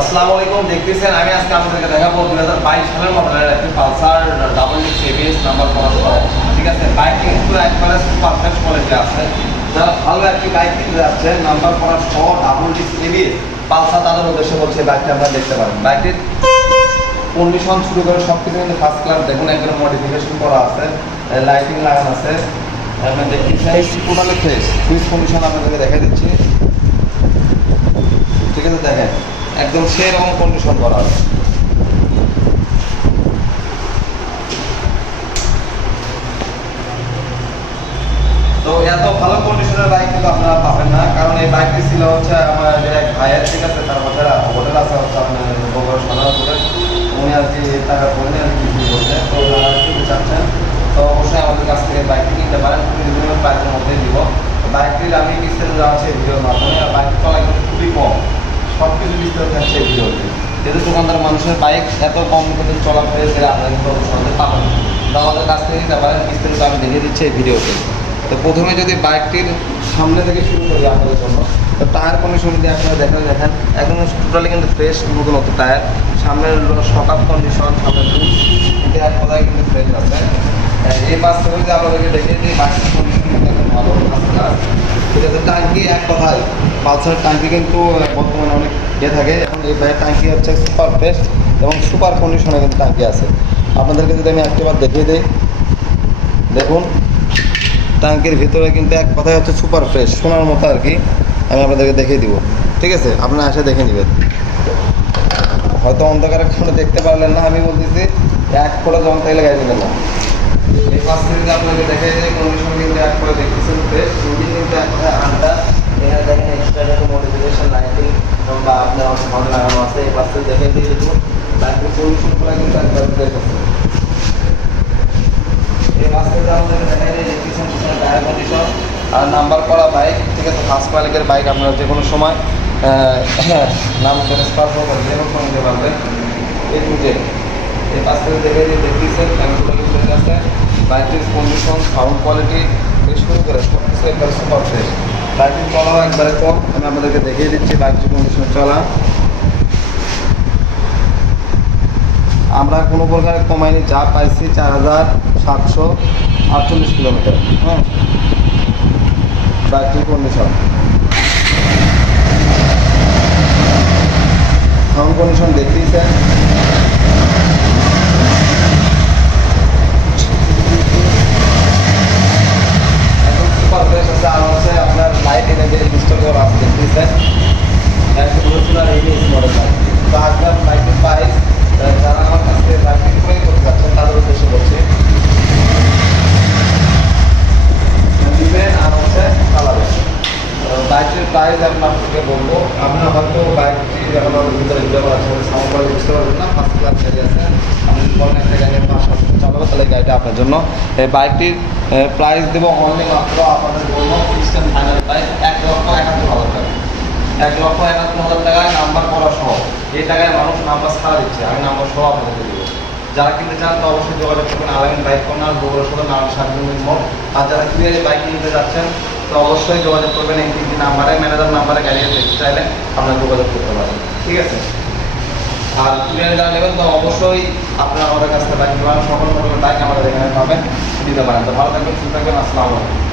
আসসালামু আলাইকুম, দেখতেছেন আমি আজকে আপনাদেরকে দেখাবো 2022 সালের মডেলের একটি Pulsar double disc ABS number করা সহ। ঠিক আছে, বাইকটি কিন্তু একবারে পারফেক্ট কোয়ালিটি আছে। যারা ভালো একটি বাইক কিনতে যাচ্ছেন নাম্বার করা সহ ডাবল ডিস্ক এবিএস পালসার, তাদের উদ্দেশ্যে বলছে বাইকটি আপনারা দেখতে পারেন। বাইকটির কন্ডিশন শুরু করে সব কিছু কিন্তু ফার্স্ট ক্লাস, দেখুন একদম মডিফিকেশন করা আছে, লাইটিং লাগানো আছে। আপনি দেখতেছেন টোটালি ফ্রেশ সুইচ কন্ডিশন আপনাদেরকে দেখাই দিচ্ছি। ঠিক আছে, দেখেন একদম সেরকম কন্ডিশন করা আছে। তো এত ভালো কন্ডিশনের বাইক কিন্তু আপনারা পাবেন না, কারণ এই বাইকটি ছিল হচ্ছে আমার এক ভাইয়ের। ঠিক আছে, তার মধ্যে হোটেল আছে হচ্ছে আপনার বগুড়া সদর হোটেল। উনি আর কি টাকা পড়ে আর কি করছে, তো যারা কিনতে চাচ্ছেন তো অবশ্যই আমাদের কাছ থেকে বাইকটি কিনতে পারেন। বিভিন্ন প্রাইসের মধ্যেই দিব। বাইকটির আমি বিস্তারিত জানাচ্ছি ভিডিওর মাধ্যমে। আর বাইকটি চলা কিন্তু খুবই কম, সব কিছু বিস্তারিত থাকছে এই ভিডিওতে। যেহেতু দোকানদার মানুষের বাইক এত কম কিন্তু চলা হয়েছে, আপনারা কিন্তু সহজে পাবেন। তো আমাদের কাছ থেকে নিতে পারেন, বিস্তারিত আমি দেখিয়ে দিচ্ছি এই ভিডিওতে। তো প্রথমে যদি বাইকটির সামনে থেকে শুরু করি আপনাদের জন্য, তো টায়ার কন্ডিশন যদি আপনারা দেখেন একদম টোটালি কিন্তু ফ্রেশ নতুন টায়ার। সামনের শকআপ কন্ডিশন, সামনের কিন্তু এক কথায় কিন্তু ফ্রেশ আছে। এই পাশ থেকে যদি আপনাদেরকে দেখিয়ে দিই, বাইকটির কন্ডিশন কিন্তু এখন ভালো আছে। ঠিক আছে, ট্যাঙ্কি এক কথায় পালসার ট্যাঙ্কি কিন্তু বর্তমানে অনেক থাকে। এখন এই বাইকের ট্যাঙ্কি হচ্ছে সুপার ফ্রেশ এবং সুপার কন্ডিশনে কিন্তু ট্যাঙ্কি আছে। আপনাদেরকে যদি আমি একটিবার দেখিয়ে দিই, দেখুন ট্যাঙ্কির ভিতরে কিন্তু এক কথায় হচ্ছে সুপার ফ্রেশ, সোনার মতো আর কি। আমি আপনাদেরকে দেখিয়ে দিব। ঠিক আছে, আপনারা এসে দেখে নেবেন। হয়তো অন্ধকারের কারণে দেখতে পারলেন না, আমি বলতেছি এক করে জং থাকলে গাড়ি নেবেন না। এই পাশ থেকে আপনাকে দেখে কন্ডিশন কিন্তু এক করে দেখতেছেন ফ্রেশ, ইঞ্জিন কিন্তু এক কথায় আনটা। এখানে দেখেন এক্সট্রা একটা মডিফিকেশন লাইটিং বা আপনার ভালো লাগানো আছে। এই পাশ থেকে দেখে দিয়ে দেখুন বাইকের কন্ডিশনগুলো কিন্তু একবার ফ্রেশ আছে। এই পাশ থেকে আপনাকে দেখা যায় দেখতেছেন টায়ার কন্ডিশন আর নাম্বার করা বাইক। ঠিক আছে, ফার্স্ট মালিকের বাইক, আপনারা যে কোনো সময় নাম ট্রান্সফার করে যে কোনো সময় নিতে পারবেন। এই পাশ থেকে দেখে দিয়ে দেখতেছেন ট্যাঙ্কগুলো কিন্তু হয়ে গেছে। বাইকটির কন্ডিশন, সাউন্ড কোয়ালিটি থেকে শুরু করে সব কিছু একবারে সুপার ফ্রেশ। বাইকটির চলাও একবারে কম, আমি আপনাদেরকে দেখিয়ে দিচ্ছি বাইকটির কন্ডিশন চলা। আমরা কোনো প্রকার কমাইনি, যা পাইছি 4748 কিলোমিটার। হ্যাঁ, বাইকটির কন্ডিশন, সাউন্ড কন্ডিশন দেখতেইছেন। একদম সুপার ফ্রেশ আছে। আর হচ্ছে আপনার লাইট এনে যে ইনস্টল করা আছে দেখতেইছেন, একদম রোজুলার এবিএস মডেল বাইক। তো আপনার বাইকের প্রাইস যারা আমার কাছ থেকে বাইকটি ক্রয় করতে যাচ্ছেন তাদের উদ্দেশ্যে বলছি, দিবেন আর হচ্ছে চালাবেন। বাইকের প্রাইস আমি আপনাকে বলবো। আপনার হয়তো বাইকটি আপনার ভিতরে ভিডিও আছে, সাউন্ড করে বুঝতে পারবেন না। ফার্স্ট ক্লাস গাড়ি আছে, আপনি বলেন একটা গাড়ি 5-7 চালাবো, তাহলে গাড়িটা আপনার জন্য। এই বাইকটির প্রাইস দেবো অনলি মাত্র আপনাদের বলবো ইনস্ট্যান্ট ফাইনাল প্রাইস 1,71,000 টাকা। 1,71,000 টাকায় নাম্বার করা সহ। এই টাকায় মানুষ নাম্বার ছাড়া দিচ্ছে, আমি নাম্বার সহ আপনাদের দেবো। যারা কিনতে চান তো অবশ্যই যোগাযোগ করবেন আলামিন বাইক কর্নার, বগুড়া সদর, নারায়ণ মোড়। আর যারা কিনে বাইক কিনতে যাচ্ছেন তো অবশ্যই যোগাযোগ করবেন এই 3টি নাম্বারে, ম্যানেজার নাম্বারে গাড়ি দেখতে চাইলে আপনারা যোগাযোগ করতে পারেন। ঠিক আছে, আর কিনে যারা নেবেন তো অবশ্যই আপনারা আমাদের কাছ থেকে বাইক নেবেন, সকল মডেলের বাইক আমাদের এখানে পাবেন, দিতে পারেন। তো ভালো থাকবেন, সুস্থ থাকবেন, আসসালামু আলাইকুম।